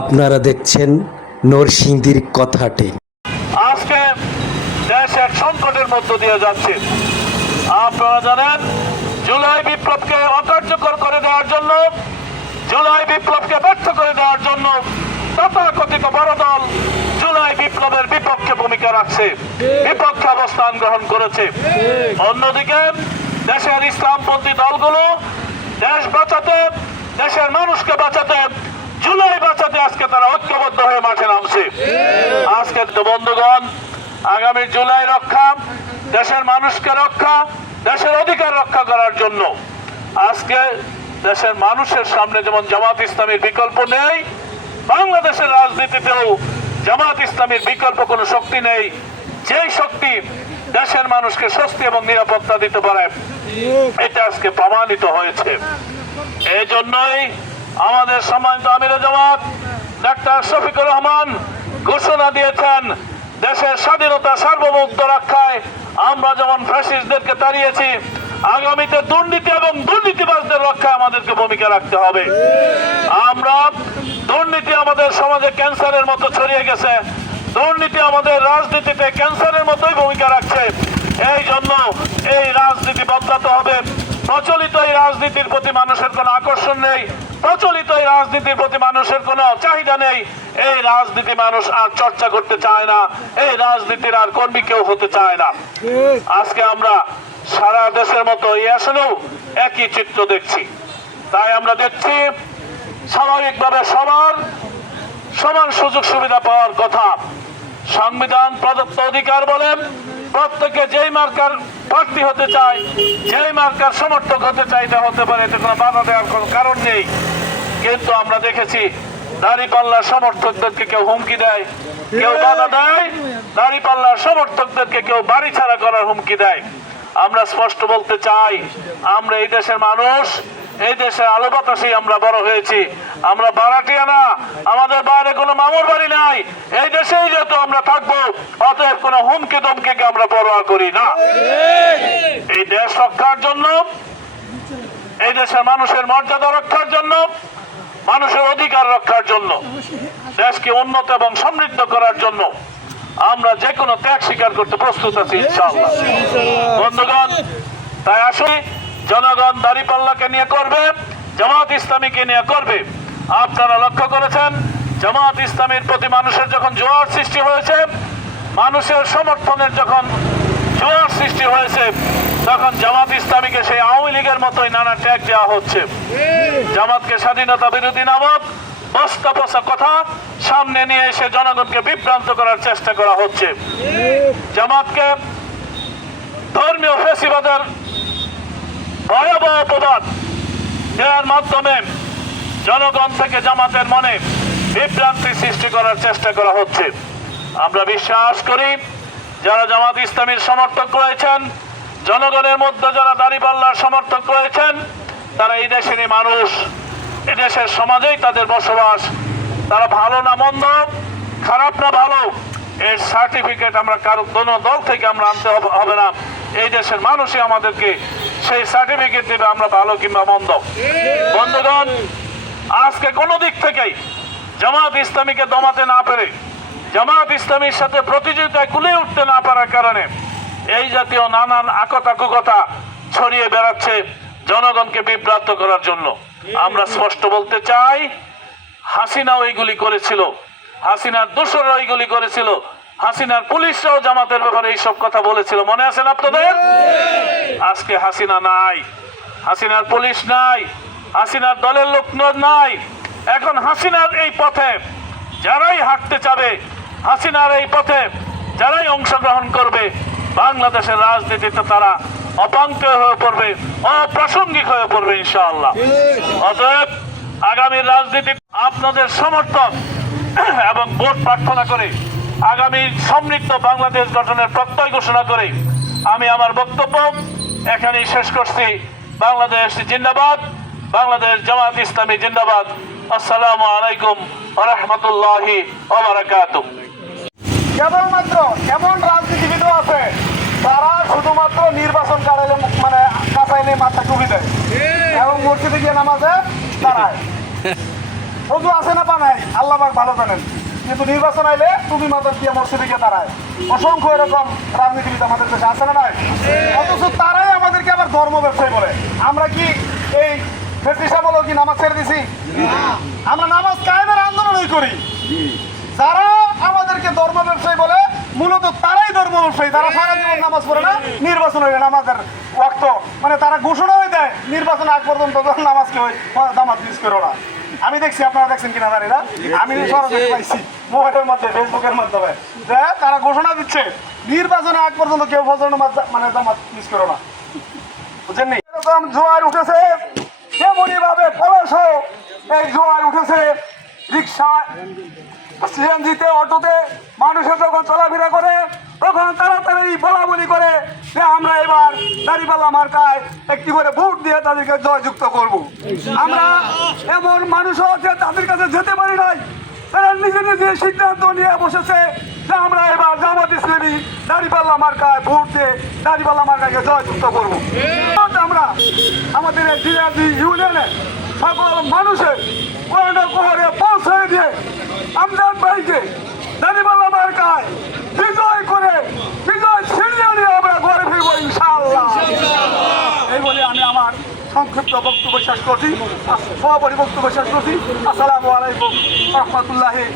আপনারা দেখছেন নরসিংদীর কথাটি। আজকে দেশ এক সংকটের মধ্য দিয়ে যাচ্ছে। আপনারা জানেন, জুলাই বিপ্লবকে অকার্যকর করে দেওয়ার জন্য, জুলাই বিপ্লবকে ব্যর্থ করে দেওয়ার জন্য তথাকথিত বড় দল জুলাই বিপ্লবের বিপক্ষে ভূমিকা রাখছে। বিপক্ষে অবস্থান গ্রহণ করেছে। অন্যদিকে, দেশের ইসলামপন্থী দলগুলো দেশ বাঁচাতে, দেশের মানুষকে বাঁচাতে জুলাই বাঁচাতে আজকে তারা ঐক্যবদ্ধ হয়ে মাঠে নামছে। আজকে বন্ধুগণ, আগামী জুলাই রক্ষা, দেশের মানুষকে রক্ষা, দেশের অধিকার রক্ষা করার জন্য। আজকে দেশের মানুষের সামনে যেমন জামাত ইসলামীর বিকল্প নেই, বাংলাদেশের রাজনীতিতেও জামাত ইসলামীর বিকল্প কোনো শক্তি নেই। যেই শক্তি দেশের মানুষকে স্বস্তি এবং নিরাপত্তা দিতে পারে, এটা আজকে প্রমাণিত হয়েছে। এই জন্যই আমাদের সম্মানিত আমির জামাত, ডাক্তার শফিকুর রহমান ঘোষণা দিয়েছেন, দেশের স্বাধীনতা সার্বভৌমত্ব রক্ষায় আমরা যেমন ফ্যাসিস্টদেরকে তাড়িয়েছি, আগামীতে দুর্নীতি এবং দুর্নীতিবাজদের রক্ষায় আমাদেরকে ভূমিকা রাখতে হবে। আমরা দুর্নীতি আমাদের সমাজে ক্যান্সারের মতো ছড়িয়ে গেছে, দুর্নীতি আমাদের রাজনীতিতে ক্যান্সারের মতোই ভূমিকা রাখছে। এই জন্য এই রাজনীতি বদলাতে হবে। প্রচলিত এই রাজনীতির প্রতি মানুষের কোনো আকর্ষণ নেই, প্রচলিত এই রাজনীতির প্রতি মানুষের কোনো চাহিদা নেই। এই রাজনীতি মানুষ আর চর্চা করতে চায় না, এই রাজনীতির আর কর্মী কেউ হতে চায় না। আজকে আমরা সারা দেশের মতো এই আসলেও একই চিত্র দেখছি। তাই আমরা দেখছি স্বাভাবিকভাবে সবার, সমান সুযোগ সুবিধা পাওয়ার কথা। সংবিধান প্রদত্ত অধিকার বলেন প্রত্যেকে যেই মার্কার প্রার্থী হতে চায়, যেই মার্কার সমর্থক হতে চায় তা হতে পারে এতে কোনো বাধা দেওয়ার কোনো কারণ নেই। কিন্তু আমরা দেখেছি দাড়িপাল্লার সমর্থকদেরকে কেউ হুমকি দেয়, কেউ বাধা দেয় দাড়িপাল্লার সমর্থকদেরকে কেউ বাড়ি ছাড়া করার হুমকি দেয়। আমরা স্পষ্ট বলতে চাই, আমরা এই দেশের মানুষ, এই দেশের আলো বাতাসেই আমরা বড় হয়েছি। আমরা বারাটিয়া না মামুর বাড়ি নাই। এই দেশেই যেহেতু আমরা থাকব অতএব কোনো হুমকি দমকিকে আমরা পরোয়া করি না। এই দেশ রক্ষার জন্য এই দেশের মানুষের মর্যাদা রক্ষার জন্য মানুষের অধিকার রক্ষার জন্য দেশকে উন্নত এবং সমৃদ্ধ করার জন্য আমরা যে কোনো ত্যাগ স্বীকার করতে প্রস্তুত আছি ইনশাআল্লাহ। বন্ধুগণ তাই আসলে জনগণ দাঁড়িপাল্লাকে নিয়ে করবে জামাত ইসলামীকে নিয়ে করবে। আপনারা লক্ষ্য করেছেন জামাত ইসলামীর প্রতি মানুষের যখন জোয়ার সৃষ্টি হয়েছে, মানুষের সমর্থনের যখন জোয়ার সৃষ্টি হয়েছে, তখন জামাত ইসলামীকে সেই আওয়ামী লীগের মতোই নানা ট্যাগ দেওয়া হচ্ছে। জামাতকে স্বাধীনতা বিরোধী নামক বস্তা বসা কথা সামনে নিয়ে এসে জনগণকে বিভ্রান্ত করার চেষ্টা করা হচ্ছে। জামাতকে ধর্মীয় ফেসিবাদের ভয়াবহ অপবাদ দেওয়ার মাধ্যমে জনগণ থেকে জামাতের মনে বিভ্রান্তি সৃষ্টি করার চেষ্টা করা হচ্ছে। আমরা বিশ্বাস করি, যারা জামাত ইসলামীর সমর্থক রয়েছেন, জনগণের মধ্যে যারা দাঁড়িপাল্লার সমর্থক রয়েছেন, তারা এই দেশেরই মানুষ। এ দেশের সমাজেই তাদের বসবাস। তারা ভালো না মন্দ, খারাপ না ভালো, এর সার্টিফিকেট আমরা কারও কোনো দল থেকে আমরা আনতে হবে না। এই দেশের মানুষই আমাদেরকে সেই সার্টিফিকেট দেবে আমরা ভালো কিংবা মন্দ। বন্ধুগণ, আজকে কোনো দিক থেকেই জামাত ইসলামীকে দমাতে না পেরে, জামাত ইসলামীর সাথে প্রতিযোগিতায় কুলে উঠতে না পারার কারণে এই জাতীয় নানান আকতাকুকতা ছড়িয়ে বেড়াচ্ছে জনগণকে বিভ্রান্ত করার জন্য। আমরা স্পষ্ট বলতে চাই, হাসিনাও এইগুলি করেছিল। হাসিনার দোসররা এইগুলি করেছিল। হাসিনার পুলিশরাও জামাতের ব্যাপারে এইসব কথা বলেছিল। মনে আছেন আপনাদের? আজকে হাসিনা নাই, হাসিনার পুলিশ নাই, হাসিনার দলের লোক নাই। এখন হাসিনার এই পথে যারাই হাঁটতে চাবে, হাসিনার এই পথে যারাই অংশগ্রহণ করবে, বাংলাদেশের রাজনীতিতে তারা অপাঙ্ক হয়ে পড়বে, অপ্রাসঙ্গিক হয়ে পড়বে ইনশাআল্লাহ। অতএব আগামী রাজনীতি আপনাদের সমর্থন এবং ভোট প্রার্থনা করে, আগামী সমৃদ্ধ বাংলাদেশ গঠনের প্রত্যয় ঘোষণা করে, আমি আমার বক্তব্য এখানেই শেষ করছি। বাংলাদেশ জিন্দাবাদ, বাংলাদেশ জামাত ইসলামী জিন্দাবাদ। আসসালামু আলাইকুম রহমতুল্লাহি কেবলমাত্র এমন রাজনীতিবিদও আছে, তারা শুধুমাত্র নির্বাচন কাটাইলে মানে কাঁচাইলে মাথা টুপি দেয়। এবং মসজিদে গিয়ে নামাজে দাঁড়ায়। অজু আছে না নাই আল্লাহ ভালো জানেন। কিন্তু নির্বাচন আইলে তুমি মাথার দিয়ে মসজিদে গিয়ে দাঁড়ায়। অসংখ্য এরকম রাজনীতিবিদ আমাদের দেশে আছে না নয় অথচ তারাই আমাদেরকে আবার ধর্ম ব্যবসায়ী বলে। আমরা কি এই নামাজ ছেড়ে দিছি? আমরা নামাজ কায়েমের আন্দোলনই করি। যারা আমাদেরকে ধর্ম ব্যবসায়ী বলে, মূলত তারাই ধর্ম ব্যবসায়ী। তারা সারা নামাজ পড়ে না, নির্বাচন হয়ে নামাজের মানে তারা ঘোষণা হয়ে দেয় নির্বাচন আগ পর্যন্ত নামাজকে ওই দামাত মিস করো না। আমি দেখছি, আপনারা দেখছেন কিনা জানি আমি সরাসরি পাইছি, মোবাইলের মধ্যে ফেসবুকের মাধ্যমে। যে তারা ঘোষণা দিচ্ছে, নির্বাচনে আগ পর্যন্ত কেউ ফজর নামাজ মানে দামাত মিস করো না। বুঝছেন নি? এরকম জোয়ার উঠেছে। তেমনি ভাবে পলাশ এই জোয়ার উঠেছে রিক্সা, সিএনজিতে, অটোতে, মানুষের যখন চলাফেরা করে। তখন তাড়াতাড়ি বলা বলি করে যে আমরা এবার দাঁড়িপাল্লা মার্কায় একটি করে ভোট দিয়ে তাদেরকে জয়যুক্ত করব। আমরা এমন মানুষও যে তাদের কাছে যেতে পারি নাই। তারা নিজে নিজে সিদ্ধান্ত নিয়ে বসেছে যে আমরা এবার জামাত ইসলামী দাঁড়িপাল্লা মার্কায় ভোট দিয়ে দাঁড়িপাল্লা মার্কাকে জয়যুক্ত করব। আমরা আমাদের এই জিরাজি ইউনিয়নে সকল মানুষের কোরআনের কোহরে পৌঁছে দিয়ে আমজাদ ভাইকে দাঁড়িপাল্লা মার্কায় বিজয় করে বিজয় ছিনিয়ে নিয়ে আমরা ঘরে ফিরবো ইনশাআল্লাহ। এই বলে আমি আমার সংক্ষিপ্ত বক্তব্য শেষ করছি। বক্তব্য শেষ করছি। আসসালামু আলাইকুম। রহমতুল্লাহি।